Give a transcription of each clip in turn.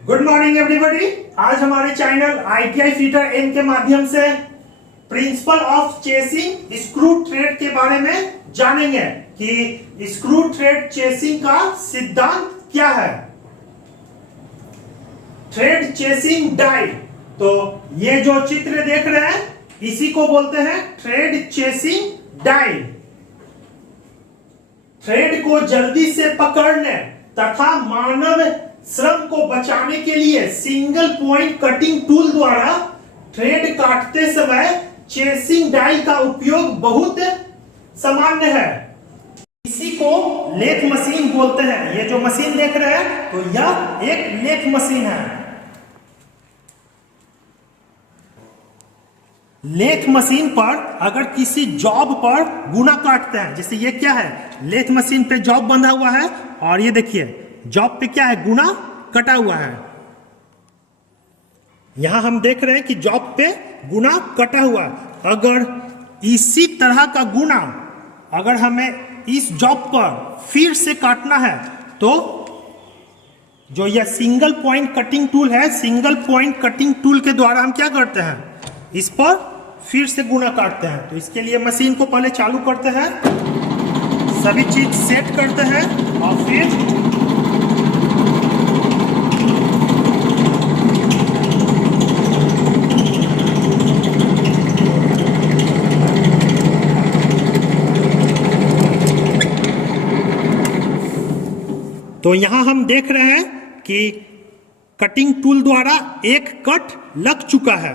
Good morning everybody. आज हमारे channel ITI fitter N के माध्यम से principle of chasing screw thread के बारे में जानेंगे कि स्क्रू थ्रेड चेसिंग का सिद्धांत क्या है। थ्रेड चेसिंग डायल, तो ये जो चित्र देख रहे हैं इसी को बोलते हैं थ्रेड चेसिंग डायल। थ्रेड को जल्दी से पकड़ने तथा मानव श्रम को बचाने के लिए सिंगल पॉइंट कटिंग टूल द्वारा थ्रेड काटते समय चेसिंग डायल का उपयोग बहुत सामान्य है। इसी को लेथ मशीन बोलते हैं। ये जो मशीन देख रहे हैं तो यह एक लेथ मशीन है। लेथ मशीन पर अगर किसी जॉब पर गुना काटते हैं, जैसे ये क्या है, लेथ मशीन पे जॉब बंधा हुआ है और ये देखिए जॉब पे क्या है, गुना कटा हुआ है। यहां हम देख रहे हैं कि जॉब पे गुना कटा हुआ है। अगर इसी तरह का गुना अगर हमें इस जॉब पर फिर से काटना है तो जो यह सिंगल पॉइंट कटिंग टूल है, सिंगल पॉइंट कटिंग टूल के द्वारा हम क्या करते हैं, इस पर फिर से गुना काटते हैं। तो इसके लिए मशीन को पहले चालू करते हैं, सभी चीज सेट करते हैं और फिर तो यहां हम देख रहे हैं कि कटिंग टूल द्वारा एक कट लग चुका है।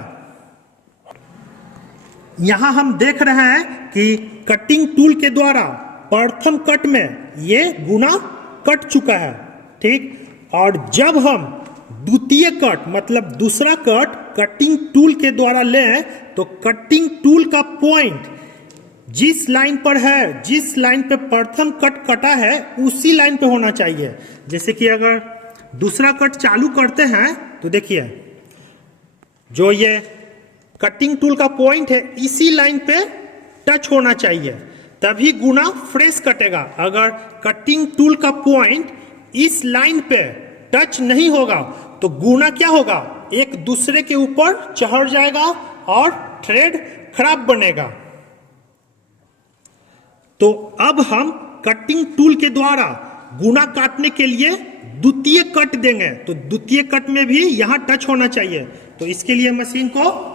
यहां हम देख रहे हैं कि कटिंग टूल के द्वारा प्रथम कट में ये गुना कट चुका है, ठीक। और जब हम द्वितीय कट मतलब दूसरा कट कटिंग टूल के द्वारा लें तो कटिंग टूल का पॉइंट जिस लाइन पर है, जिस लाइन पे प्रथम कट कटा है उसी लाइन पे होना चाहिए। जैसे कि अगर दूसरा कट चालू करते हैं तो देखिए जो ये कटिंग टूल का पॉइंट है इसी लाइन पे टच होना चाहिए, तभी गुना फ्रेश कटेगा। अगर कटिंग टूल का पॉइंट इस लाइन पे टच नहीं होगा तो गुना क्या होगा, एक दूसरे के ऊपर चढ़ जाएगा और थ्रेड खराब बनेगा। तो अब हम कटिंग टूल के द्वारा गुना काटने के लिए द्वितीय कट देंगे, तो द्वितीय कट में भी यहां टच होना चाहिए। तो इसके लिए मशीन को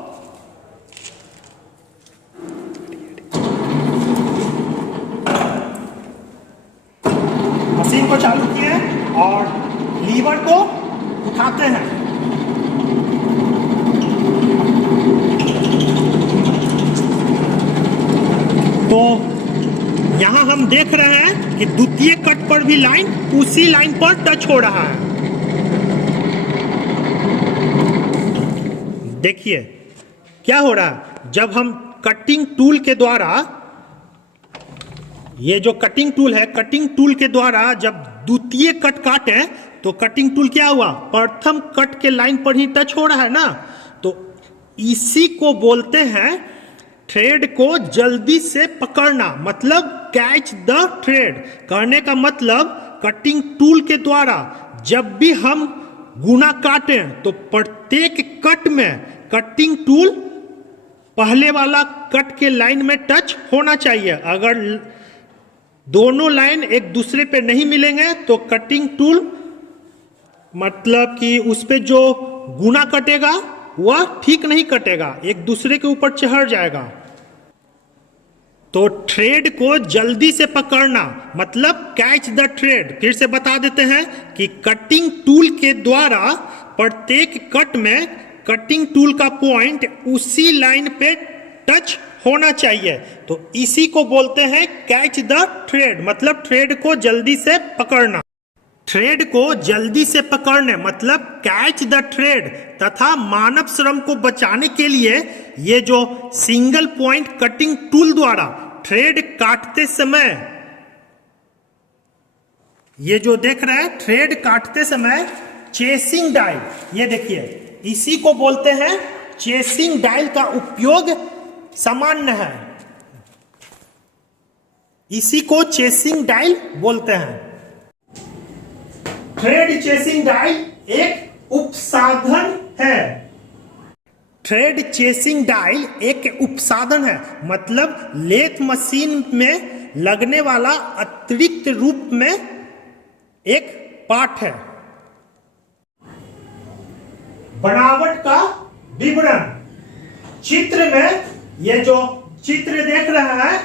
चालू किए और लीवर को उठाते हैं। तो यहां हम देख रहे हैं कि द्वितीय कट पर भी लाइन उसी लाइन पर टच हो रहा है। देखिए क्या हो रहा है, जब हम कटिंग टूल के द्वारा, ये जो कटिंग टूल है, कटिंग टूल के द्वारा जब द्वितीय कट काटे तो कटिंग टूल क्या हुआ, प्रथम कट के लाइन पर ही टच हो रहा है ना। तो इसी को बोलते हैं थ्रेड को जल्दी से पकड़ना, मतलब कैच द थ्रेड। कहने का मतलब कटिंग टूल के द्वारा जब भी हम गुना काटें तो प्रत्येक कट में कटिंग टूल पहले वाला कट के लाइन में टच होना चाहिए। अगर दोनों लाइन एक दूसरे पे नहीं मिलेंगे तो कटिंग टूल मतलब कि उस पे जो गुना कटेगा वह ठीक नहीं कटेगा, एक दूसरे के ऊपर चढ़ जाएगा। तो थ्रेड को जल्दी से पकड़ना मतलब कैच द थ्रेड। फिर से बता देते हैं कि कटिंग टूल के द्वारा प्रत्येक कट में कटिंग टूल का पॉइंट उसी लाइन पे टच होना चाहिए। तो इसी को बोलते हैं कैच द थ्रेड, मतलब थ्रेड को जल्दी से पकड़ना। थ्रेड को जल्दी से पकड़ने मतलब कैच द थ्रेड तथा मानव श्रम को बचाने के लिए ये जो सिंगल पॉइंट कटिंग टूल द्वारा थ्रेड काटते समय, ये जो देख रहे हैं थ्रेड काटते समय चेसिंग डायल, ये देखिए इसी को बोलते हैं चेसिंग डायल का उपयोग सामान्य है, इसी को चेसिंग डायल बोलते हैं। थ्रेड चेसिंग डायल एक उपसाधन है। थ्रेड चेसिंग डायल एक उपसाधन है, मतलब लेथ मशीन में लगने वाला अतिरिक्त रूप में एक पार्ट है। बनावट का विवरण। चित्र में, ये जो चित्र देख रहे हैं,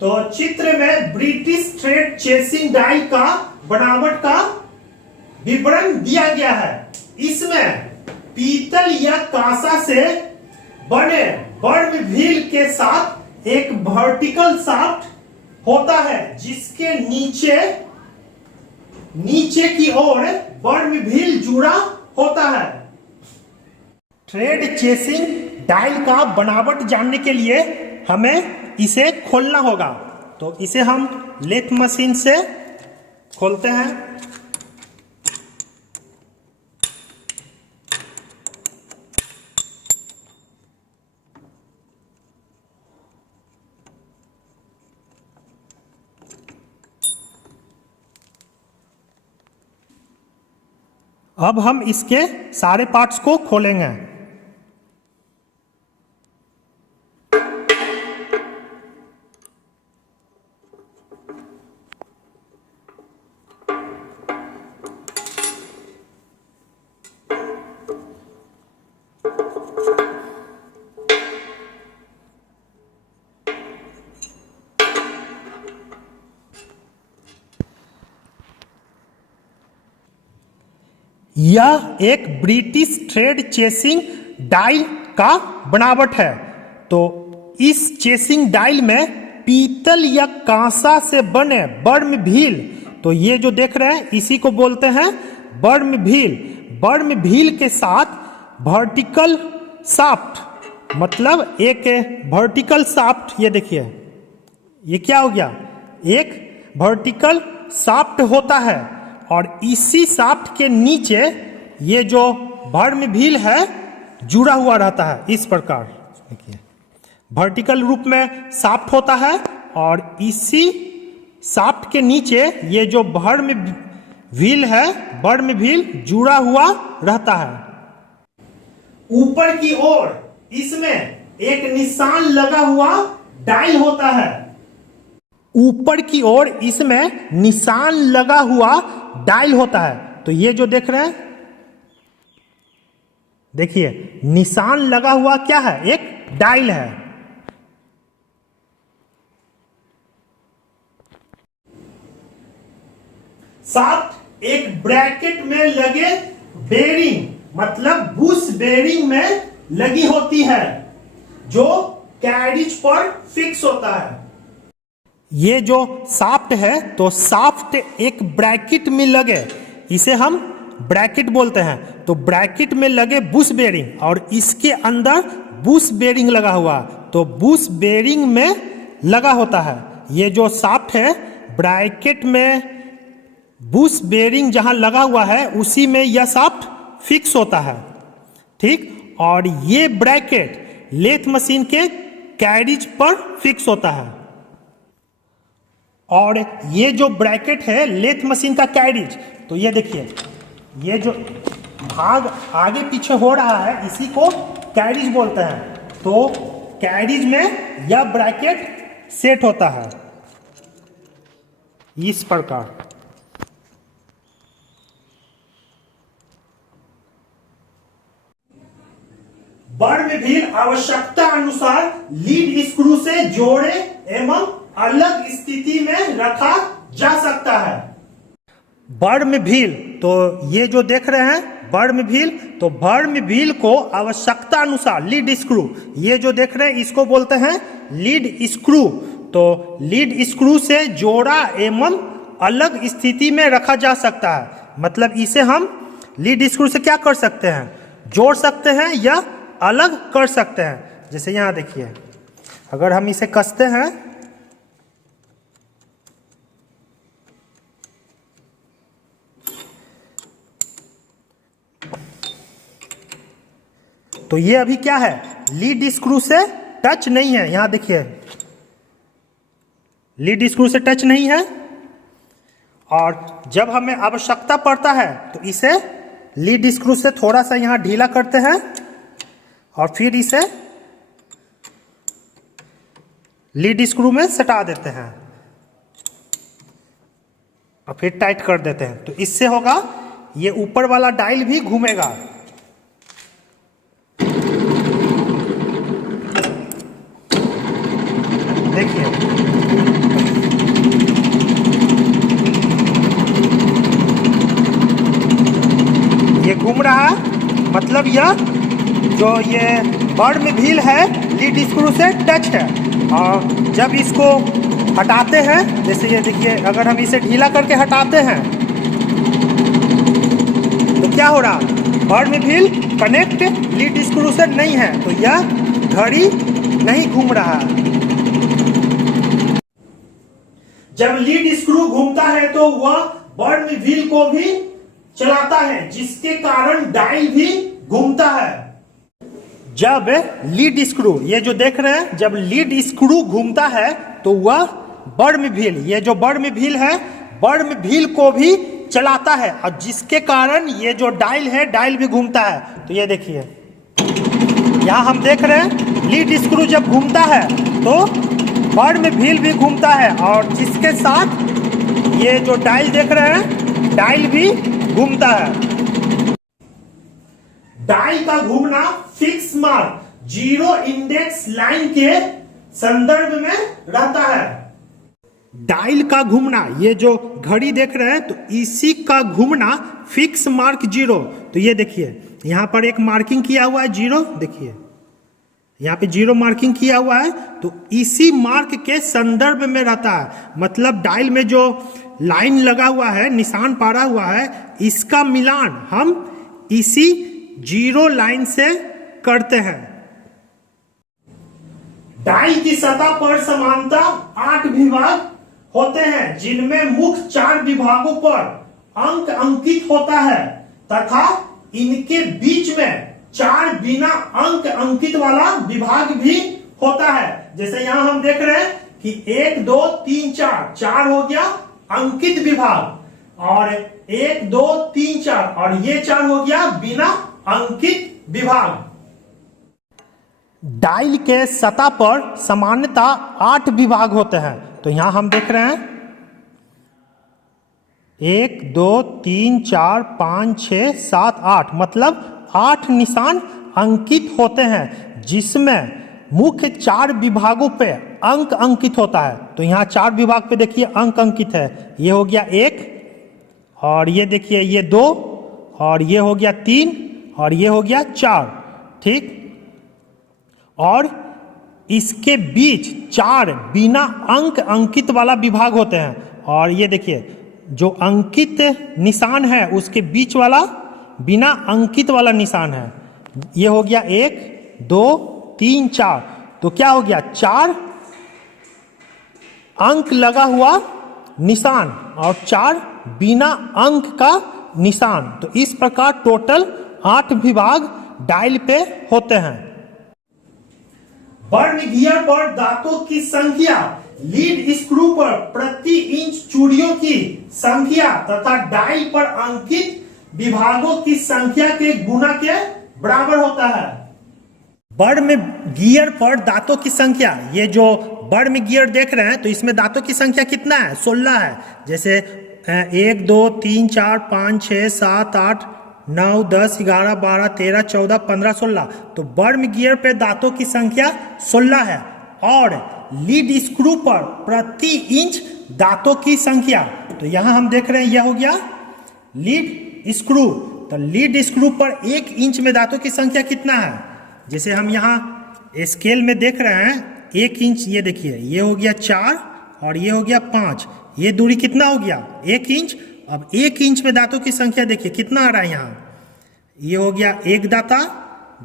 तो चित्र में ब्रिटिश थ्रेड चेसिंग डायल का बनावट का विवरण दिया गया है। इसमें पीतल या कांसा से बने बर्म व्हील के साथ एक वर्टिकल शाफ्ट होता है, जिसके नीचे की ओर बर्म व्हील जुड़ा होता है। थ्रेड चेसिंग डायल का बनावट जानने के लिए हमें इसे खोलना होगा, तो इसे हम लेथ मशीन से खोलते हैं। अब हम इसके सारे पार्ट्स को खोलेंगे। यह एक ब्रिटिश थ्रेड चेसिंग डायल का बनावट है। तो इस चेसिंग डायल में पीतल या कांसा से बने बर्म व्हील, तो ये जो देख रहे हैं इसी को बोलते हैं बर्म व्हील। बर्म व्हील के साथ वर्टिकल शाफ्ट, मतलब एक वर्टिकल शाफ्ट, ये देखिए ये क्या हो गया, एक वर्टिकल शाफ्ट होता है, और इसी शाफ्ट के नीचे ये जो बर्म व्हील है जुड़ा हुआ रहता है। इस प्रकार देखिए वर्टिकल रूप में शाफ्ट होता है, और इसी शाफ्ट के नीचे ये जो बर्म व्हील है, बर्म व्हील जुड़ा हुआ रहता है। ऊपर की ओर इसमें एक निशान लगा हुआ डायल होता है। ऊपर की ओर इसमें निशान लगा हुआ डायल होता है। तो ये जो देख रहे हैं, देखिए निशान लगा हुआ क्या है, एक डायल है। शाफ्ट एक ब्रैकेट में लगे बेरिंग, मतलब बुश बेरिंग में लगी होती है, जो कैरिज पर फिक्स होता है। ये जो शाफ्ट है, तो शाफ्ट एक ब्रैकेट में लगे, इसे हम ब्रैकेट बोलते हैं। तो ब्रैकेट में लगे बुश बेरिंग, और इसके अंदर बुश बेरिंग लगा हुआ, तो बुश बेरिंग में लगा होता है। ये जो शाफ्ट है, ब्रैकेट में बुश बेरिंग जहां लगा हुआ है, उसी में यह शाफ्ट फिक्स होता है, ठीक। और ये ब्रैकेट लेथ मशीन के कैरिज पर फिक्स होता है। और ये जो ब्रैकेट है लेथ मशीन का कैरिज, तो ये देखिए ये जो भाग आगे पीछे हो रहा है, इसी को कैरिज बोलते हैं। तो कैरिज में यह ब्रैकेट सेट होता है इस प्रकार। बर्म व्हील आवश्यकता अनुसार लीड स्क्रू से जोड़े एवं अलग स्थिति में रखा जा सकता है। बर्म व्हील, तो ये जो देख रहे हैं बर्म व्हील, तो बर्म व्हील को आवश्यकता अनुसार लीड स्क्रू, ये जो देख रहे हैं इसको बोलते हैं लीड स्क्रू। तो लीड स्क्रू से जोड़ा एवं अलग स्थिति में रखा जा सकता है, मतलब इसे हम लीड स्क्रू से क्या कर सकते हैं, जोड़ सकते हैं या अलग कर सकते हैं। जैसे यहां देखिए, अगर हम इसे कसते हैं, तो ये अभी क्या है, लीड स्क्रू से टच नहीं है। यहां देखिए लीड स्क्रू से टच नहीं है, और जब हमें आवश्यकता पड़ता है तो इसे लीड स्क्रू से थोड़ा सा यहां ढीला करते हैं और फिर इसे लीड स्क्रू में सटा देते हैं और फिर टाइट कर देते हैं। तो इससे होगा ये ऊपर वाला डायल भी घूमेगा। देखिए ये घूम रहा है, मतलब यह जो ये बर्म व्हील है लीड स्क्रू से टच है। और जब इसको हटाते हैं, जैसे ये देखिए, अगर हम इसे ढीला करके हटाते हैं तो क्या हो रहा, बर्म व्हील कनेक्ट लीड स्क्रू से नहीं है, तो यह घड़ी नहीं घूम रहा है। जब लीड स्क्रू घूमता है तो वह बर्म व्हील को भी चलाता है, जिसके कारण डायल भी घूमता है। जब लीड स्क्रू, ये जो देख रहे हैं, जब लीड स्क्रू घूमता है तो वह बर्म व्हील, ये जो बर्म व्हील है, बर्म व्हील को भी चलाता है, और जिसके कारण ये जो डायल है, डायल भी घूमता है। तो ये देखिए यहां हम देख रहे हैं लीड स्क्रू जब घूमता है तो बर्म व्हील भी घूमता है, और जिसके साथ ये जो डायल देख रहे हैं, डायल भी घूमता है। डायल का घूमना fix mark, zero index line के संदर्भ में रहता है। डायल का घूमना, ये जो घड़ी देख रहे हैं, तो इसी का घूमना फिक्स मार्क जीरो। तो ये देखिए यहां पर एक मार्किंग किया हुआ है जीरो, देखिए यहाँ पे जीरो मार्किंग किया हुआ है, तो इसी मार्क के संदर्भ में रहता है। मतलब डायल में जो लाइन लगा हुआ है, निशान पारा हुआ है, इसका मिलान हम इसी जीरो लाइन से करते हैं। डायल की सतह पर समांतर 8 विभाग होते हैं, जिनमें मुख्य 4 विभागों पर अंक अंकित होता है तथा इनके बीच में 4 बिना अंक अंकित वाला विभाग भी होता है। जैसे यहां हम देख रहे हैं कि 1 2 3 4, 4 हो गया अंकित विभाग, और 1 2 3 4, और ये 4 हो गया बिना अंकित विभाग। डायल के सतह पर सामान्यतः 8 विभाग होते हैं। तो यहां हम देख रहे हैं 1 2 3 4 5 6 7 8, मतलब 8 निशान अंकित होते हैं, जिसमें मुख्य 4 विभागों पे अंक अंकित होता है। तो यहाँ 4 विभाग पे देखिए अंक अंकित है। ये हो गया 1, और ये देखिए ये 2, और ये हो गया 3, और ये हो गया 4, ठीक। और इसके बीच 4 बिना अंक अंकित वाला विभाग होते हैं, और ये देखिए जो अंकित निशान है उसके बीच वाला बिना अंकित वाला निशान है। ये हो गया 1 2 3 4, तो क्या हो गया 4 अंक लगा हुआ निशान और 4 बिना अंक का निशान। तो इस प्रकार टोटल 8 विभाग डायल पे होते हैं। बर्न गियर पर दांतों की संख्या लीड स्क्रू पर प्रति इंच चूड़ियों की संख्या तथा डायल पर अंकित विभागों की संख्या के गुना के बराबर होता है। बर्न गियर पर दांतों की संख्या, ये जो बर्न गियर देख रहे हैं तो इसमें दांतों की संख्या कितना है, 16 है। जैसे 1 2 3 4 5 6 7 8 9 10 11 12 13 14 15 16, तो बर्न गियर पे दांतों की संख्या 16 है। और लीड स्क्रू पर प्रति इंच दांतों की संख्या, तो यहां हम देख रहे हैं यह हो गया लीड स्क्रू। तो लीड स्क्रू पर 1 इंच में दांतों की संख्या कितना है, जैसे हम यहाँ स्केल में देख रहे हैं 1 इंच, ये देखिए ये हो गया 4 और ये हो गया 5, ये दूरी कितना हो गया 1 इंच। अब 1 इंच में दांतों की संख्या देखिए कितना आ रहा है, यहाँ ये हो गया 1 दांता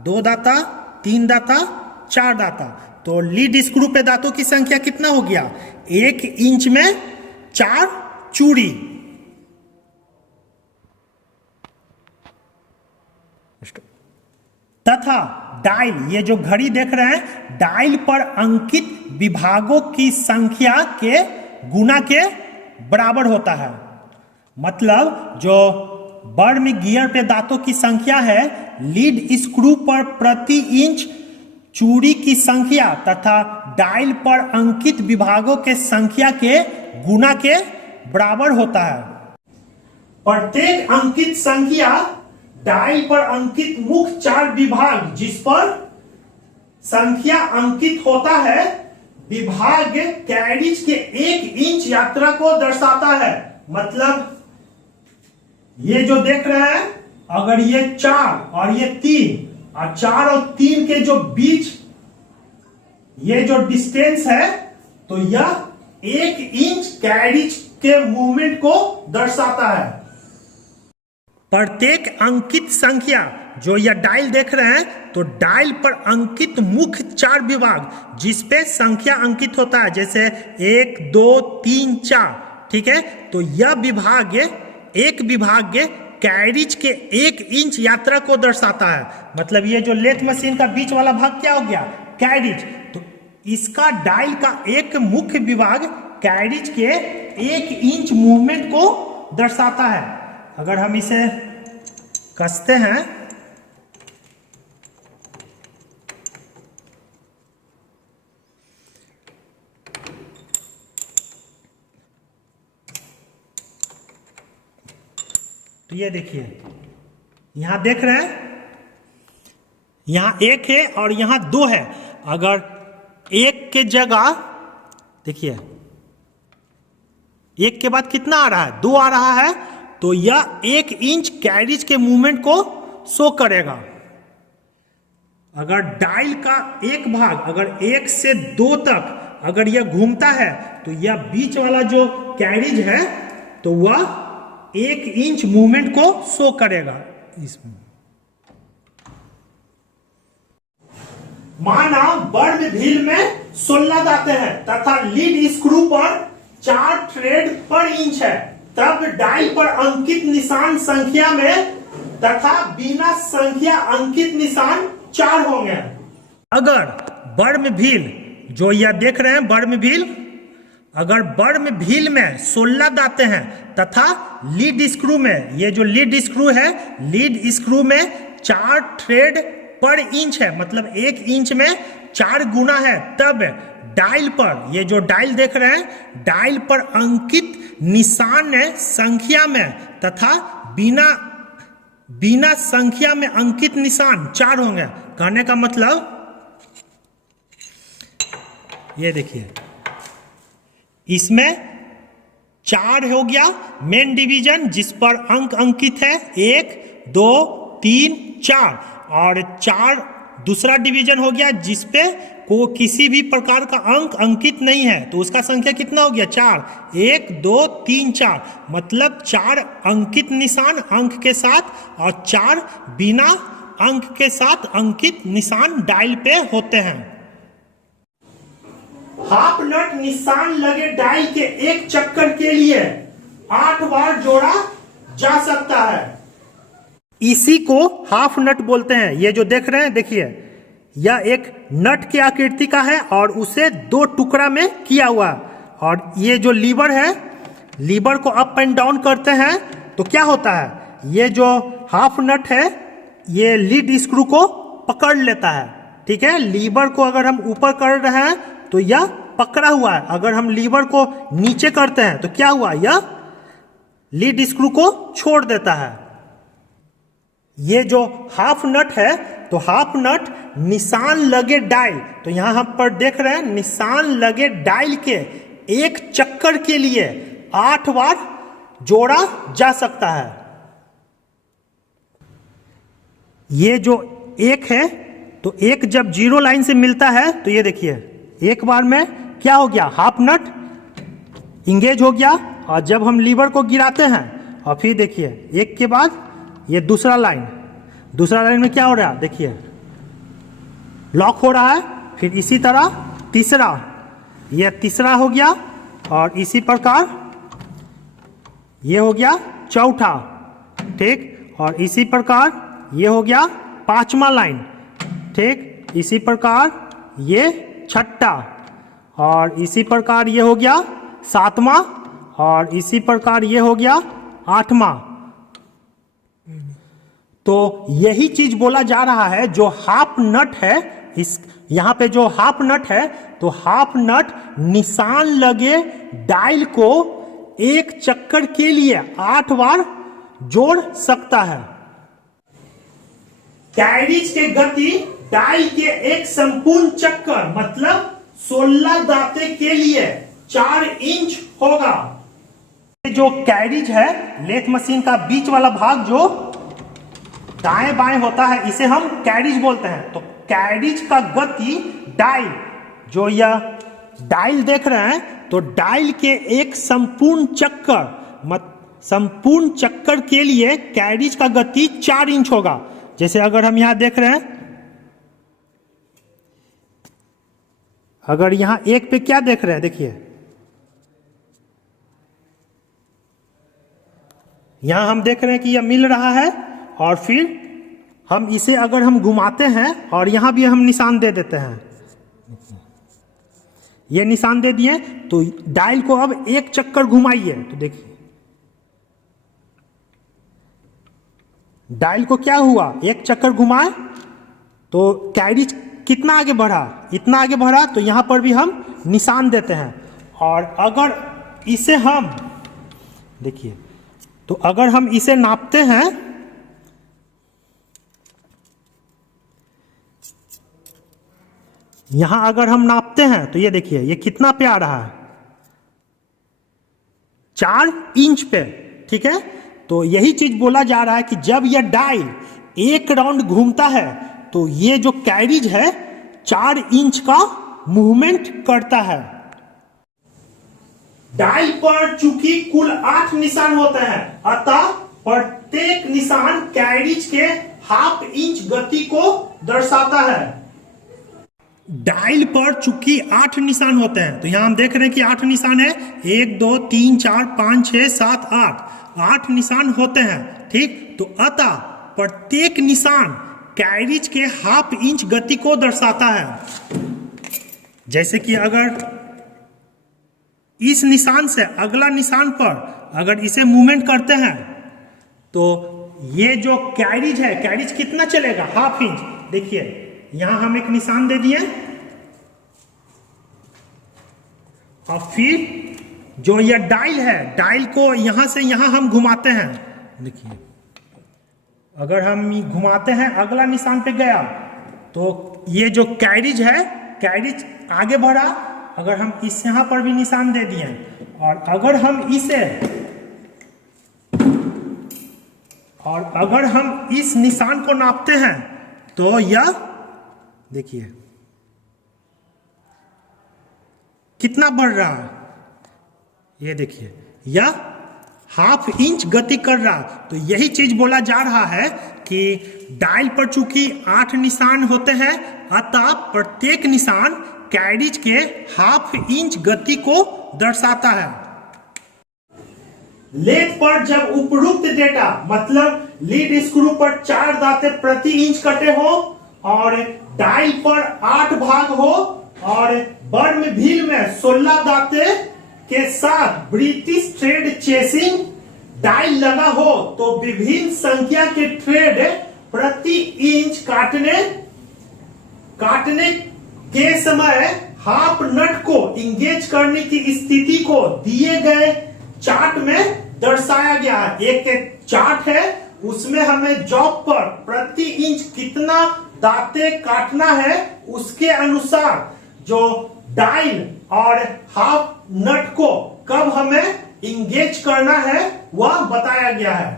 2 दांता 3 दांता 4 दांता। तो लीड स्क्रू पे दांतों की संख्या कितना हो गया, 1 इंच में 4 चूड़ी। तथा डायल, ये जो घड़ी देख रहे हैं, डायल पर अंकित विभागों की संख्या के गुना के बराबर होता है। मतलब जो वर्म गियर पे दांतों की संख्या है लीड स्क्रू पर प्रति इंच चूड़ी की संख्या तथा डायल पर अंकित विभागों के संख्या के गुना के बराबर होता है। प्रत्येक अंकित संख्या डायल पर अंकित मुख्य 4 विभाग जिस पर संख्या अंकित होता है विभाग कैरिज के 1 इंच यात्रा को दर्शाता है। मतलब ये जो देख रहे हैं, अगर ये 4 और ये 3 और 4 और 3 के जो बीच ये जो डिस्टेंस है तो यह 1 इंच कैरिज के मूवमेंट को दर्शाता है। प्रत्येक अंकित संख्या जो यह डायल देख रहे हैं तो डायल पर अंकित मुख्य 4 विभाग जिस पे संख्या अंकित होता है, जैसे 1 2 3 4, ठीक है। तो यह विभाग एक विभाग कैरिज के 1 इंच यात्रा को दर्शाता है। मतलब ये जो लेथ मशीन का बीच वाला भाग क्या हो गया, कैरिज। तो इसका डायल का एक मुख्य विभाग कैरिज के 1 इंच मूवमेंट को दर्शाता है। अगर हम इसे कसते हैं तो ये देखिए, यहां देख रहे हैं, यहां 1 है और यहां 2 है। अगर 1 के जगह देखिए 1 के बाद कितना आ रहा है, 2 आ रहा है, तो यह 1 इंच कैरिज के मूवमेंट को शो करेगा। अगर डायल का एक भाग अगर 1 से 2 तक अगर यह घूमता है तो यह बीच वाला जो कैरिज है तो वह 1 इंच मूवमेंट को शो करेगा। इसमें माना वर्म व्हील में 16 दांतें हैं तथा लीड स्क्रू पर 4 थ्रेड पर इंच है, तब डायल पर अंकित निशान संख्या में तथा बिना संख्या अंकित निशान 4 होंगे। अगर वर्म व्हील जो यह देख रहे हैं वर्म व्हील, अगर वर्म व्हील में 16 दांतें हैं तथा लीड स्क्रू में, ये जो लीड स्क्रू है, लीड स्क्रू में 4 थ्रेड पर इंच है, मतलब 1 इंच में 4 गुना है, तब डायल पर, ये जो डायल देख रहे हैं, डायल पर अंकित निशान संख्या में तथा बिना संख्या में अंकित निशान 4 होंगे। कहने का मतलब ये देखिए, इसमें 4 हो गया मेन डिवीजन जिस पर अंक अंकित है 1 2 3 4, और 4 दूसरा डिवीजन हो गया जिस पे को किसी भी प्रकार का अंक अंकित नहीं है, तो उसका संख्या कितना हो गया 4, 1 2 3 4, मतलब 4 अंकित निशान अंक के साथ और 4 बिना अंक के साथ अंकित निशान डायल पे होते हैं। हाफ नट निशान लगे डायल के एक चक्कर के लिए 8 बार जोड़ा जा सकता है। इसी को हाफ नट बोलते हैं। ये जो देख रहे हैं, देखिए यह एक नट की आकृति का है और उसे 2 टुकड़ा में किया हुआ है, और ये जो लीवर है, लीवर को अप एंड डाउन करते हैं तो क्या होता है, ये जो हाफ नट है ये लीड स्क्रू को पकड़ लेता है। ठीक है, लीवर को अगर हम ऊपर कर रहे हैं तो यह पकड़ा हुआ है, अगर हम लीवर को नीचे करते हैं तो क्या हुआ, यह लीड स्क्रू को छोड़ देता है। ये जो हाफ नट है तो हाफ नट निशान लगे डायल, तो यहां हम पर देख रहे हैं निशान लगे डायल के एक चक्कर के लिए 8 बार जोड़ा जा सकता है। ये जो एक है तो एक जब 0 लाइन से मिलता है तो ये देखिए एक बार में क्या हो गया, हाफ नट इंगेज हो गया, और जब हम लीवर को गिराते हैं और फिर देखिए एक के बाद ये दूसरा लाइन में क्या हो रहा है, देखिए लॉक हो रहा है, फिर इसी तरह तीसरा, यह तीसरा हो गया, और इसी प्रकार ये हो गया चौथा, ठीक, और इसी प्रकार ये हो गया 5वां लाइन, ठीक, इसी प्रकार ये 6ठा, और इसी प्रकार ये हो गया 7वां, और इसी प्रकार ये हो गया 8वां, तो यही चीज बोला जा रहा है, जो हाफ नट है, इस यहां पे जो हाफ नट है, तो हाफ नट निशान लगे डायल को एक चक्कर के लिए 8 बार जोड़ सकता है। कैरिज के गति डायल के एक संपूर्ण चक्कर मतलब 16 दांते के लिए 4 इंच होगा। जो कैरिज है, लेथ मशीन का बीच वाला भाग जो दाएं बाएं होता है, इसे हम कैरिज बोलते हैं। तो कैरिज का गति डायल, जो यह डायल देख रहे हैं, तो डायल के एक संपूर्ण चक्कर के लिए कैरिज का गति 4 इंच होगा। जैसे अगर हम यहां देख रहे हैं, अगर यहां एक पे क्या देख रहे हैं, देखिए यहां हम देख रहे हैं कि यह मिल रहा है, और फिर हम इसे अगर हम घुमाते हैं और यहां भी हम निशान दे देते हैं, ये निशान दे दिए, तो डायल को अब एक चक्कर घुमाइए, तो देखिए डायल को क्या हुआ, एक चक्कर घुमाए तो कैरिज कितना आगे बढ़ा, इतना आगे बढ़ा, तो यहां पर भी हम निशान देते हैं। और अगर इसे हम देखिए, तो अगर हम इसे नापते हैं, यहां अगर हम नापते हैं तो ये देखिए ये कितना पे आ रहा है, 4 इंच पे, ठीक है। तो यही चीज बोला जा रहा है कि जब यह डायल एक राउंड घूमता है तो ये जो कैरिज है 4 इंच का मूवमेंट करता है। डायल पर चूंकि कुल 8 निशान होते हैं, अतः प्रत्येक निशान कैरिज के हाफ इंच गति को दर्शाता है। डायल पर चूंकि 8 निशान होते हैं, तो यहां हम देख रहे हैं कि 8 निशान है, 1 2 3 4 5 6 7 8 निशान होते हैं, ठीक। तो अतः प्रत्येक निशान कैरिज के हाफ इंच गति को दर्शाता है। जैसे कि अगर इस निशान से अगला निशान पर अगर इसे मूवमेंट करते हैं, तो ये जो कैरिज है, कैरिज कितना चलेगा, हाफ इंच। देखिए यहां हम एक निशान दे दिए, और फिर जो यह डायल है, डायल को यहां से यहां हम घुमाते हैं। देखिए अगर हम घुमाते हैं, अगला निशान पे गया, तो ये जो कैरिज है, कैरिज आगे बढ़ा। अगर हम इस यहां पर भी निशान दे दिए, और अगर हम इस निशान को नापते हैं, तो यह देखिए कितना बढ़ रहा है, ये देखिए यह हाफ इंच गति कर रहा। तो यही चीज बोला जा रहा है कि डायल पर चूंकि 8 निशान होते हैं, अतः प्रत्येक निशान कैरिज के हाफ इंच गति को दर्शाता है। लेथ पर जब उपरोक्त डेटा मतलब लीड स्क्रू पर 4 दांते प्रति इंच कटे हो, और डायल पर 8 भाग हो, और बर्म व्हील में 16 दांते के साथ ब्रिटिश थ्रेड चेसिंग डायल लगा हो, तो विभिन्न संख्या के थ्रेड प्रति इंच काटने के समय हाफ नट को इंगेज करने की स्थिति को दिए गए चार्ट में दर्शाया गया है। एक चार्ट है, उसमें हमें जॉब पर प्रति इंच कितना दांते काटना है, उसके अनुसार जो डायल और हाफ नट को कब हमें इंगेज करना है वह बताया गया है।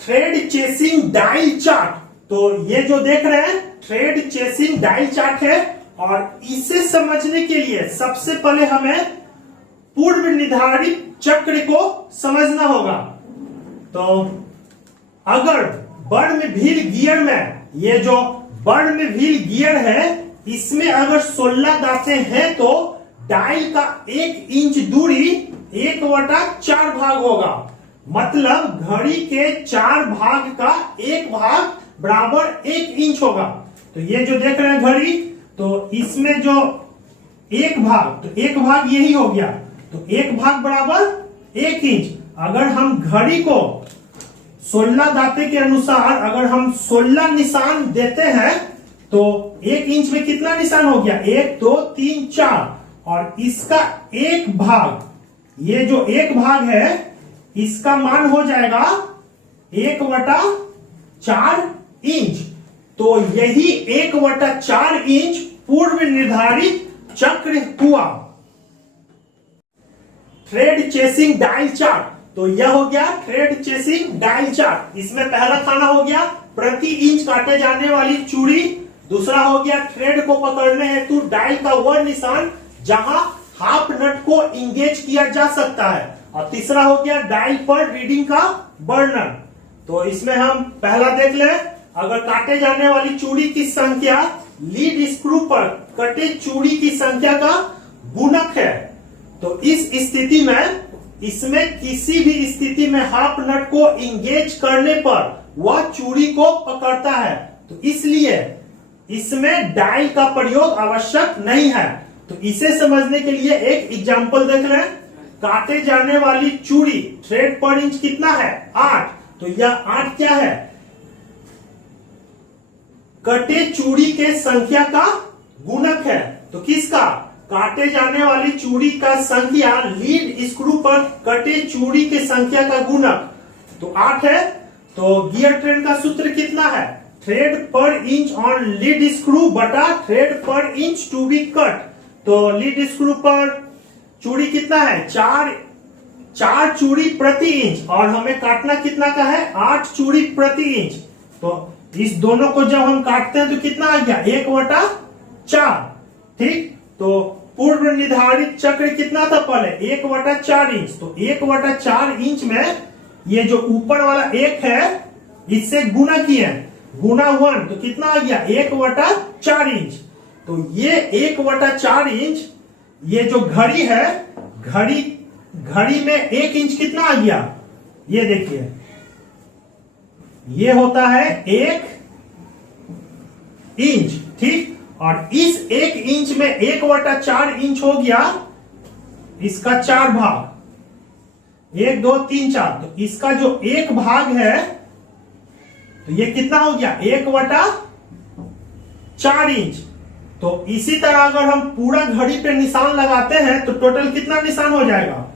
थ्रेड चेसिंग डायल चार्ट, तो ये जो देख रहे हैं थ्रेड चेसिंग डायल चार्ट है, और इसे समझने के लिए सबसे पहले हमें पूर्व निर्धारित चक्र को समझना होगा। तो अगर बर्म व्हील गियर में, ये जो बर्म व्हील गियर है, इसमें अगर 16 दांते हैं, तो डायल का 1 इंच दूरी 1/4 भाग होगा। मतलब घड़ी के 4 भाग का 1 भाग बराबर 1 इंच होगा। तो ये जो देख रहे हैं घड़ी, तो इसमें जो 1 भाग, तो 1 भाग यही हो गया, तो 1 भाग बराबर 1 इंच। अगर हम घड़ी को 16 दाते के अनुसार अगर हम 16 निशान देते हैं तो 1 इंच में कितना निशान हो गया, 1 2 3 4, और इसका एक भाग, ये जो एक भाग है इसका मान हो जाएगा 1/4 इंच। तो यही 1/4 इंच पूर्व निर्धारित चक्र हुआ। थ्रेड चेसिंग डायल चार्ट, तो यह हो गया थ्रेड चेसिंग डायल चार्ट। इसमें पहला खाना हो गया प्रति इंच काटे जाने वाली चूड़ी, दूसरा हो गया थ्रेड को पकड़ने हेतु डायल का वह निशान जहां हाफ नट को इंगेज किया जा सकता है, और तीसरा हो गया डायल पर रीडिंग का वर्णन। तो इसमें हम पहला देख लें, अगर काटे जाने वाली चूड़ी की संख्या लीड स्क्रू पर कटे चूड़ी की संख्या का गुणक है, तो इस स्थिति में इसमें किसी भी स्थिति में हाफ नट को इंगेज करने पर वह चूड़ी को पकड़ता है, तो इसलिए इसमें डायल का प्रयोग आवश्यक नहीं है। तो इसे समझने के लिए एक एग्जांपल देख लें। काटे जाने वाली चूड़ी थ्रेड पर इंच कितना है, 8, तो यह 8 क्या है, कटे चूड़ी के संख्या का गुणक है। तो किसका, काटे जाने वाली चूड़ी का संख्या लीड स्क्रू पर कटे चूड़ी के संख्या का गुणक, तो 8 है। तो गियर ट्रेन का सूत्र कितना है, थ्रेड पर इंच ऑन लीड स्क्रू बटा थ्रेड पर इंच टू बी कट। तो लीड स्क्रू पर चूड़ी कितना है, 4 चूड़ी प्रति इंच, और हमें काटना कितना का है, 8 चूड़ी प्रति इंच। तो इस दोनों को जब हम काटते हैं तो कितना आ गया, 1/4। ठीक, तो पूर्व निर्धारित चक्र कितना था पहले, 1/4 इंच। तो 1/4 इंच में ये जो ऊपर वाला 1 है इससे गुना किए, गुना 1, तो कितना आ गया, 1/4 इंच। तो ये 1/4 इंच, ये जो घड़ी है, घड़ी में 1 इंच कितना आ गया, ये देखिए, ये होता है 1 इंच। ठीक, और इस 1 इंच में 1/4 इंच हो गया इसका 4 भाग, 1 2 3 4। तो इसका जो एक भाग है तो ये कितना हो गया, 1/4 इंच। तो इसी तरह अगर हम पूरा घड़ी पे निशान लगाते हैं तो टोटल कितना निशान हो जाएगा,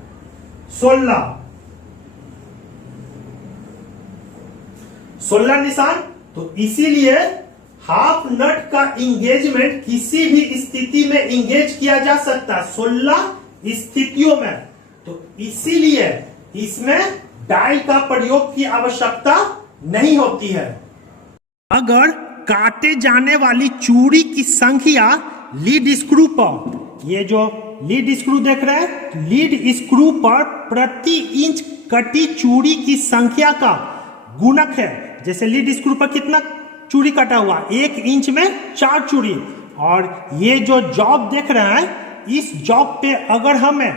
16 निशान। तो इसीलिए हाफ नट का इंगेजमेंट किसी भी स्थिति में इंगेज किया जा सकता है, 16 स्थितियों में। तो इसीलिए इसमें डायल का प्रयोग की आवश्यकता नहीं होती है। अगर काटे जाने वाली चूड़ी की संख्या लीड स्क्रू पर, ये जो लीड स्क्रू देख रहे हैं, लीड स्क्रू पर प्रति इंच कटी चूड़ी की संख्या का गुणक है। जैसे लीड स्क्रू पर कितना चूड़ी कटा हुआ, 1 इंच में 4 चूड़ी, और ये जो जॉब देख रहे हैं, इस जॉब पे अगर हमें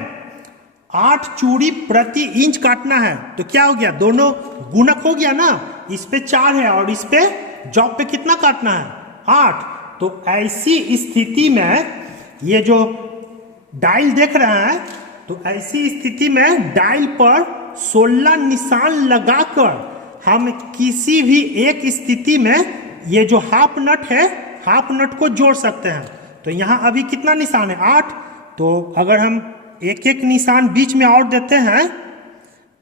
8 चूड़ी प्रति इंच काटना है तो क्या हो गया, दोनों गुणक हो गया ना, इस पे 4 है और इस पे जॉब पे कितना काटना है, 8। तो ऐसी स्थिति में ये जो डायल देख रहे हैं, तो ऐसी स्थिति में डायल पर 16 निशान लगाकर हम किसी भी एक स्थिति में ये जो हाफ नट है, हाफ नट को जोड़ सकते हैं। तो यहाँ अभी कितना निशान है, 8। तो अगर हम एक एक निशान बीच में और देते हैं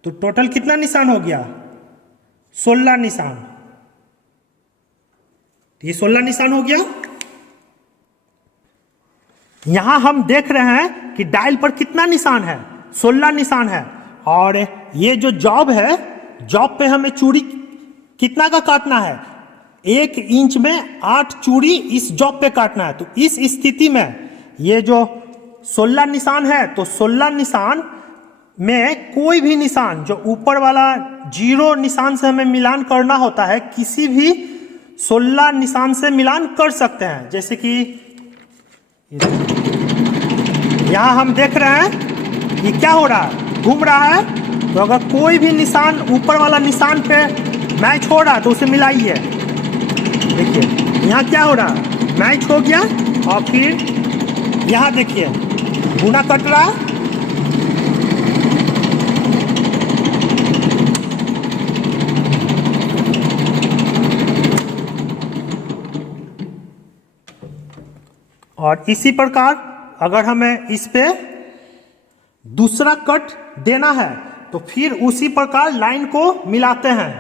तो टोटल कितना निशान हो गया, 16 निशान। ये 16 निशान हो गया। यहां हम देख रहे हैं कि डायल पर कितना निशान है, 16 निशान है, और ये जो जॉब है, जॉब पे हमें चूड़ी कितना का काटना है, 1 इंच में 8 चूड़ी इस जॉब पे काटना है। तो इस स्थिति में ये जो 16 निशान है, तो 16 निशान में कोई भी निशान जो ऊपर वाला 0 निशान से हमें मिलान करना होता है, किसी भी 16 निशान से मिलान कर सकते हैं। जैसे कि यहां हम देख रहे हैं कि क्या हो रहा है, घूम रहा है। तो अगर कोई भी निशान ऊपर वाला निशान पे मैच हो रहा है तो उसे मिलाइए। देखिए यहाँ क्या हो रहा है, मैच हो गया, और फिर यहाँ देखिए गुना कट रहा है। और इसी प्रकार अगर हमें इस पे दूसरा कट देना है तो फिर उसी प्रकार लाइन को मिलाते हैं।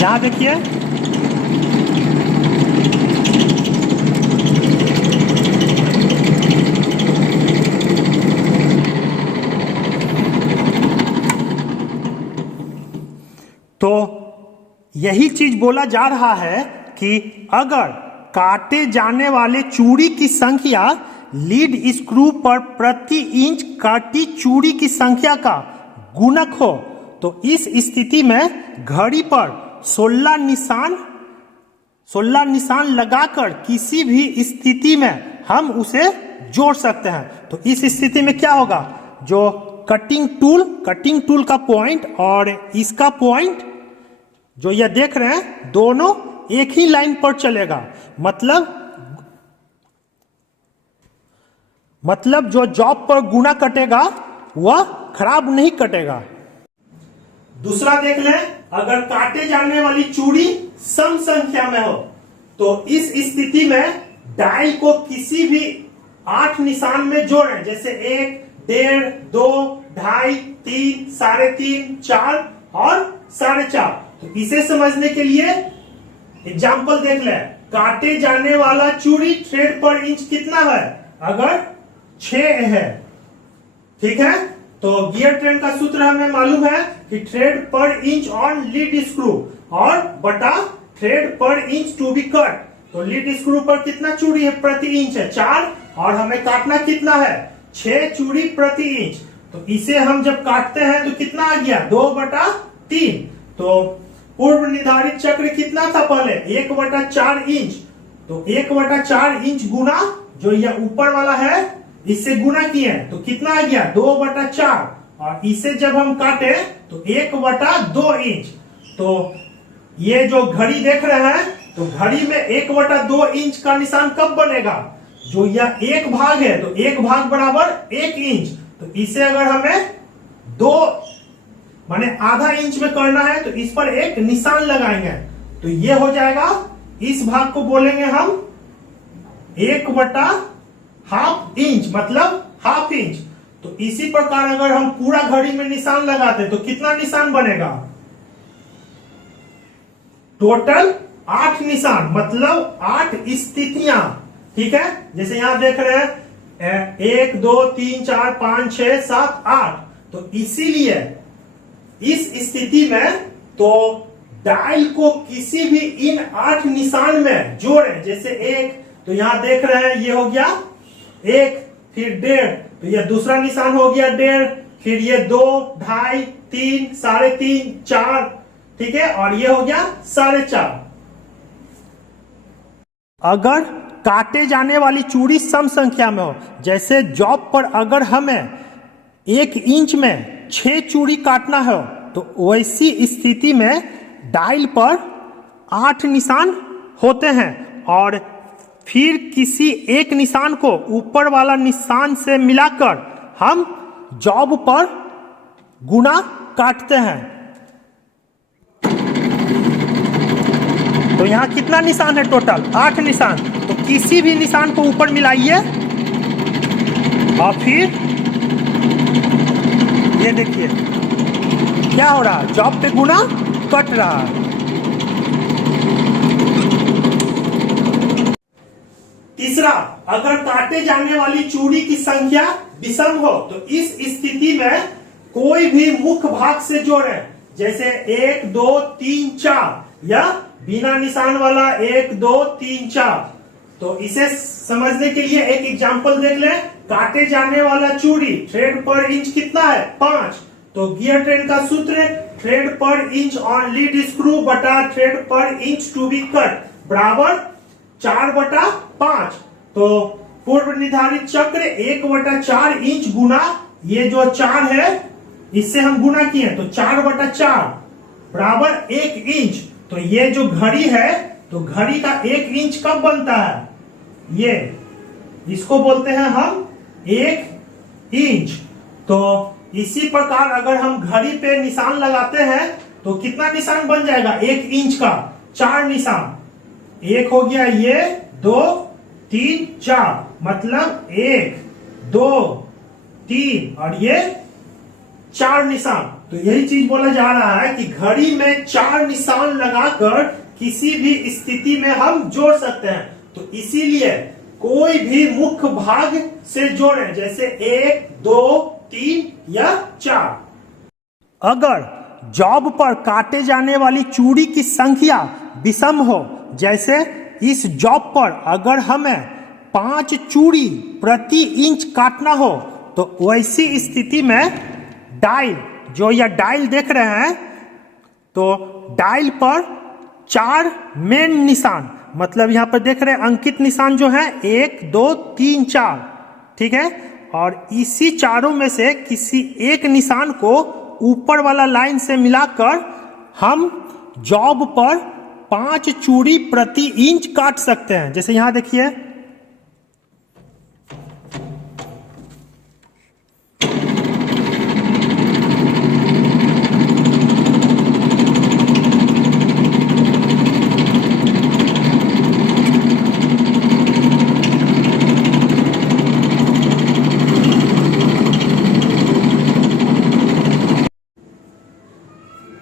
यहां देखिए तो यही चीज बोला जा रहा है कि अगर काटे जाने वाले चूड़ी की संख्या लीड स्क्रू पर प्रति इंच काटी चूड़ी की संख्या का गुणक हो तो इस स्थिति में घड़ी पर 16 निशान लगाकर किसी भी स्थिति में हम उसे जोड़ सकते हैं। तो इस स्थिति में क्या होगा, जो कटिंग टूल का पॉइंट और इसका पॉइंट जो ये देख रहे हैं दोनों एक ही लाइन पर चलेगा। मतलब जो जॉब पर गुना कटेगा वह खराब नहीं कटेगा। दूसरा देख लें, अगर काटे जाने वाली चूड़ी सम संख्या में हो तो इस स्थिति में डायल को किसी भी 8 निशान में जोड़ें, जैसे 1, 1.5, 2, 2.5, 3, 3.5, 4 और 4.5। तो इसे समझने के लिए एग्जाम्पल देख ले। काटे जाने वाला चूड़ी थ्रेड पर इंच कितना है, अगर 6 है, ठीक है, तो गियर ट्रेन का सूत्र हमें मालूम है कि थ्रेड पर इंच ऑन लीड स्क्रू और बटा थ्रेड पर इंच टू बी कट। तो लीड स्क्रू पर कितना चूड़ी है प्रति इंच है 4 और हमें काटना कितना है 6 चूड़ी प्रति इंच। तो इसे हम जब काटते हैं तो कितना आ गया 2/3। तो पूर्व निर्धारित चक्र कितना था पहले 1/4 इंच। तो 1/4 इंच गुना जो यह ऊपर वाला है इससे गुना किए तो कितना आ गया 2/4 और इसे जब हम काटे तो 1/2 इंच। तो ये जो घड़ी देख रहे हैं तो घड़ी में 1/2 इंच का निशान कब बनेगा, जो यह एक भाग है तो एक भाग बराबर 1 इंच। तो इसे अगर हमें 2 माने आधा इंच में करना है तो इस पर एक निशान लगाएंगे तो ये हो जाएगा, इस भाग को बोलेंगे हम 1/2 इंच, मतलब ½ इंच। तो इसी प्रकार अगर हम पूरा घड़ी में निशान लगाते तो कितना निशान बनेगा, टोटल 8 निशान, मतलब 8 स्थितियां, ठीक है। जैसे यहां देख रहे हैं 1 2 3 4 5 6 7 8। तो इसीलिए इस स्थिति में तो डायल को किसी भी इन 8 निशान में जोड़ें, जैसे 1 तो यहां देख रहे हैं ये हो गया 1, फिर 1.5 तो ये दूसरा निशान हो गया 1.5, फिर ये 2, 2.5, 3, 3.5, 4, ठीक है, और ये हो गया 4.5। अगर काटे जाने वाली चूड़ी सम संख्या में हो, जैसे जॉब पर अगर हमें 1 इंच में 6 चूड़ी काटना हो तो वैसी स्थिति में डायल पर 8 निशान होते हैं और फिर किसी एक निशान को ऊपर वाला निशान से मिलाकर हम जॉब पर गुना काटते हैं। तो यहां कितना निशान है, टोटल 8 निशान। तो किसी भी निशान को ऊपर मिलाइए और फिर ये देखिए क्या हो रहा है, जॉब पे गुना कट रहा है। तीसरा, अगर काटे जाने वाली चूड़ी की संख्या विषम हो तो इस स्थिति में कोई भी मुख्य भाग से जोड़ें, जैसे 1 2 3 4 या बिना निशान वाला 1 2 3 4। तो इसे समझने के लिए एक एग्जांपल देख ले। काटे जाने वाला चूड़ी थ्रेड पर इंच कितना है 5। तो गियर ट्रेन का सूत्र थ्रेड पर इंच ऑन लीड स्क्रू बटा थ्रेड पर इंच टू बी कट बराबर 4/5। तो पूर्व निर्धारित चक्र 1/4 इंच गुना ये जो 4 है इससे हम गुना किए तो 4/4 बराबर 1 इंच। तो ये जो घड़ी है तो घड़ी का 1 इंच कब बनता है, ये इसको बोलते हैं हम 1 इंच। तो इसी प्रकार अगर हम घड़ी पे निशान लगाते हैं तो कितना निशान बन जाएगा 1 इंच का? 4 निशान। एक हो गया ये, 2 3 4, मतलब 1 2 3 और ये 4 निशान। तो यही चीज बोला जा रहा है कि घड़ी में 4 निशान लगाकर किसी भी स्थिति में हम जोड़ सकते हैं। तो इसीलिए कोई भी मुख्य भाग से जोड़ें, जैसे 1 2 3 या 4। अगर जॉब पर काटे जाने वाली चूड़ी की संख्या विषम हो, जैसे इस जॉब पर अगर हमें 5 चूड़ी प्रति इंच काटना हो, तो वैसी स्थिति में डायल, जो यह डायल देख रहे हैं, तो डायल पर 4 मेन निशान, मतलब यहां पर देख रहे हैं अंकित निशान जो है 1 2 3 4, ठीक है। और इसी चारों में से किसी एक निशान को ऊपर वाला लाइन से मिलाकर हम जॉब पर 5 चूड़ी प्रति इंच काट सकते हैं। जैसे यहां देखिए,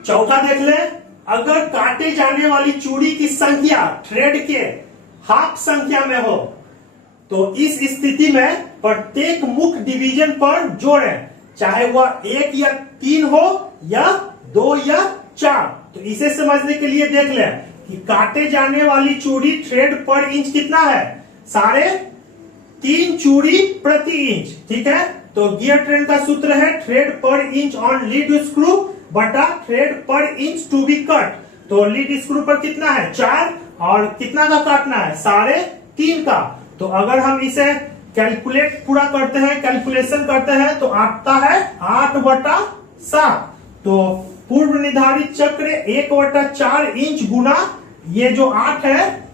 चौथा देख ले, अगर काटे जाने वाली चूड़ी की संख्या थ्रेड के हाफ संख्या में हो, तो इस स्थिति में प्रत्येक मुख्य डिवीजन पर जोड़ें, चाहे वह 1 या 3 हो या 2 या 4। तो इसे समझने के लिए देख ले कि काटे जाने वाली चूड़ी थ्रेड पर इंच कितना है? 3.5 चूड़ी प्रति इंच, ठीक है। तो गियर ट्रेन का सूत्र है थ्रेड पर इंच ऑन लीड स्क्रू बटा थ्रेड पर इंच टू बी कट। तो लीड स्क्रू पर कितना है? 4, और कितना का काटना है? 3.5 का। तो अगर हम इसे कैलकुलेट पूरा करते हैं, कैलकुलेशन करते हैं, तो आता है 8/7। तो पूर्व निर्धारित चक्र 1/4 इंच गुना ये जो 8 है,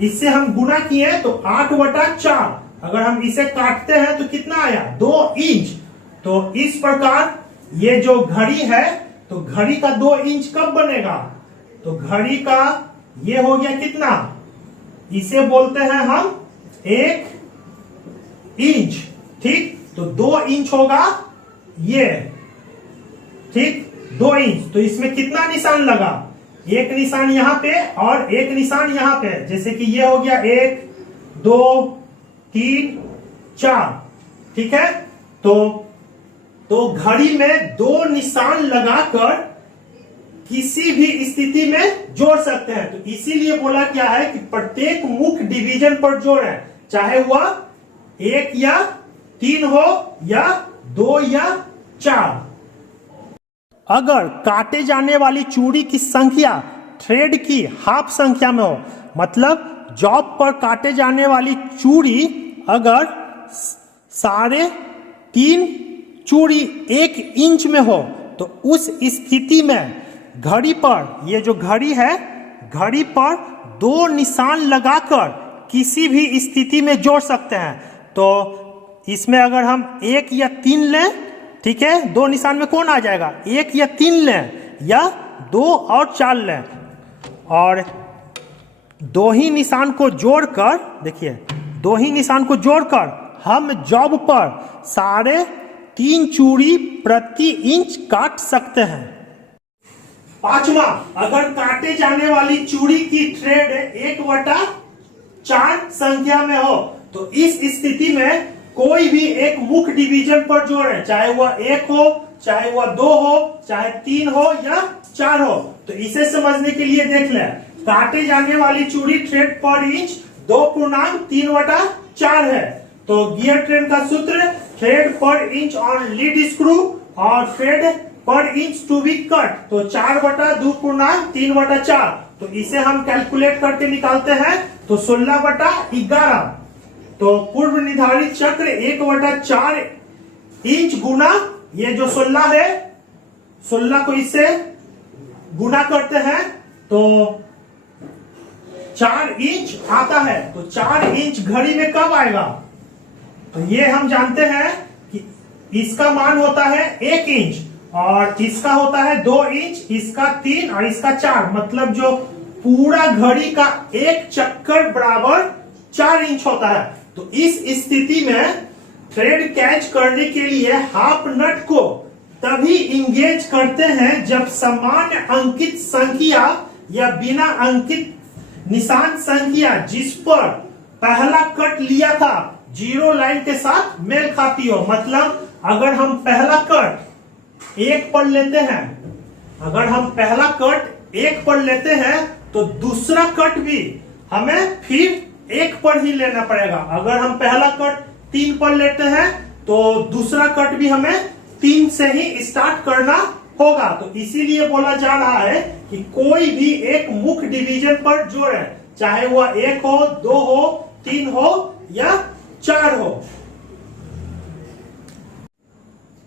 इससे हम गुना किए तो 8/4। अगर हम इसे काटते हैं तो कितना आया? 2 इंच। तो इस प्रकार ये जो घड़ी है, तो घड़ी का 2 इंच कब बनेगा? तो घड़ी का ये हो गया कितना? इसे बोलते हैं हम 1 इंच, ठीक। तो 2 इंच होगा ये, ठीक, 2 इंच। तो इसमें कितना निशान लगा? एक निशान यहां पे और एक निशान यहां पे। जैसे कि ये हो गया 1 2 3 4, ठीक है। तो घड़ी में 2 निशान लगाकर किसी भी स्थिति में जोड़ सकते हैं। तो इसीलिए बोला क्या है कि प्रत्येक मुख्य डिवीजन पर जोड़ें, चाहे वह 1 या 3 हो या 2 या 4। अगर काटे जाने वाली चूड़ी की संख्या थ्रेड की हाफ संख्या में हो, मतलब जॉब पर काटे जाने वाली चूड़ी अगर 3.5 चूड़ी 1 इंच में हो, तो उस स्थिति में घड़ी पर, ये जो घड़ी है, घड़ी पर 2 निशान लगाकर किसी भी स्थिति में जोड़ सकते हैं। तो इसमें अगर हम 1 या 3 लें, ठीक है, 2 निशान में कौन आ जाएगा? 1 या 3 लें या 2 और 4 लें, और 2 ही निशान को जोड़कर, देखिए 2 ही निशान को जोड़कर हम जॉब पर 3.5 चूड़ी प्रति इंच काट सकते हैं। पांचवा, अगर काटे जाने वाली चूड़ी की थ्रेड 1/4 संख्या में हो, तो इस स्थिति में कोई भी एक मुख्य डिवीजन पर जोड़ें, चाहे वह 1 हो, चाहे वह 2 हो, चाहे 3 हो या 4 हो। तो इसे समझने के लिए देख लें, काटे जाने वाली चूड़ी थ्रेड पर इंच 2.3/4 है। तो गियर ट्रेन का सूत्र थ्रेड पर इंच ऑन लीड स्क्रू और थ्रेड पर इंच टू बी कट। तो 4/2.3/4। तो इसे हम कैलकुलेट करके निकालते हैं, तो 16/11। तो पूर्व निर्धारित चक्र 1/4 इंच गुना ये जो 16 है, 16 को इससे गुना करते हैं तो 4 इंच आता है। तो 4 इंच घड़ी में कब आएगा? तो ये हम जानते हैं कि इसका मान होता है 1 इंच और इसका होता है 2 इंच, इसका 3 और इसका 4, मतलब जो पूरा घड़ी का एक चक्कर बराबर 4 इंच होता है। तो इस स्थिति में थ्रेड कैच करने के लिए हाफ नट को तभी इंगेज करते हैं जब सामान्य अंकित संख्या या बिना अंकित निशान संख्या जिस पर पहला कट लिया था जीरो लाइन के साथ मेल खाती हो। मतलब अगर हम पहला कट 1 पर लेते हैं, अगर हम पहला कट 1 पर लेते हैं तो दूसरा कट भी हमें फिर 1 पर ही लेना पड़ेगा। अगर हम पहला कट 3 पर लेते हैं तो दूसरा कट भी हमें 3 से ही स्टार्ट करना होगा। तो इसीलिए बोला जा रहा है कि कोई भी एक मुख्य डिवीजन पर जोड़े, चाहे वह 1 हो, 2 हो, 3 हो या 4 हो।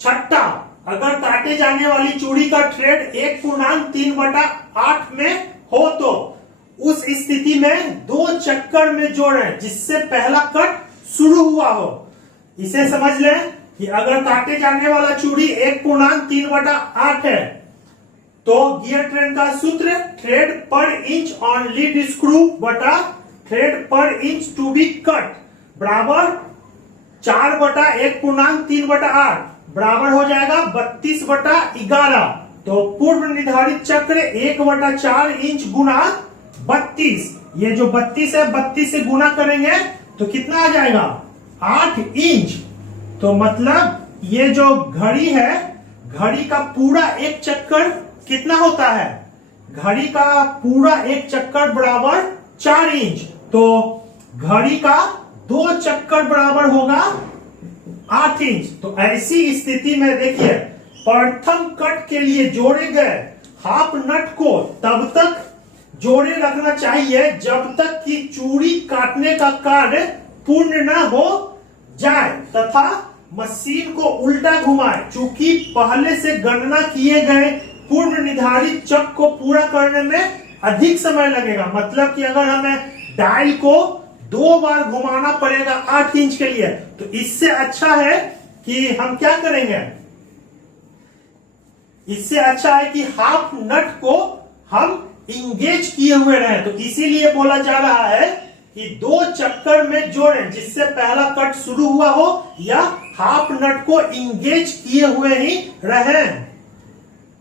छठा, अगर काटे जाने वाली चूड़ी का थ्रेड 1.3/8 में हो तो उस स्थिति में 2 चक्कर में जोड़ें जिससे पहला कट शुरू हुआ हो। इसे समझ लें कि अगर काटे जाने वाला चूड़ी 1.3/8 है तो गियर ट्रेन का सूत्र थ्रेड पर इंच ऑन लीड स्क्रू बटा थ्रेड पर इंच टू बी कट बराबर 4/1.3/8 बराबर हो जाएगा 32/11। तो पूर्व निर्धारित चक्र 1/4 इंच गुना 32, ये जो 32 है 32 से गुना करेंगे तो कितना आ जाएगा 8 इंच। तो मतलब ये जो घड़ी है, घड़ी का पूरा एक चक्कर कितना होता है, घड़ी का पूरा एक चक्कर बराबर 4 इंच। तो घड़ी का 2 चक्कर बराबर होगा 8 इंच। तो ऐसी स्थिति में देखिए प्रथम कट के लिए जोड़े गए हाफ नट को तब तक जोड़े रखना चाहिए जब तक कि चूड़ी काटने का कार्य पूर्ण न हो जाए तथा मशीन को उल्टा घुमाए। चूंकि पहले से गणना किए गए पूर्व निर्धारित चक को पूरा करने में अधिक समय लगेगा। मतलब कि अगर हमें डायल को 2 बार घुमाना पड़ेगा 8 इंच के लिए, तो इससे अच्छा है कि हम क्या करेंगे, इससे अच्छा है कि हाफ नट को हम इंगेज किए हुए रहे। तो इसीलिए बोला जा रहा है कि 2 चक्कर में जोड़ें जिससे पहला कट शुरू हुआ हो या हाफ नट को इंगेज किए हुए ही रहें।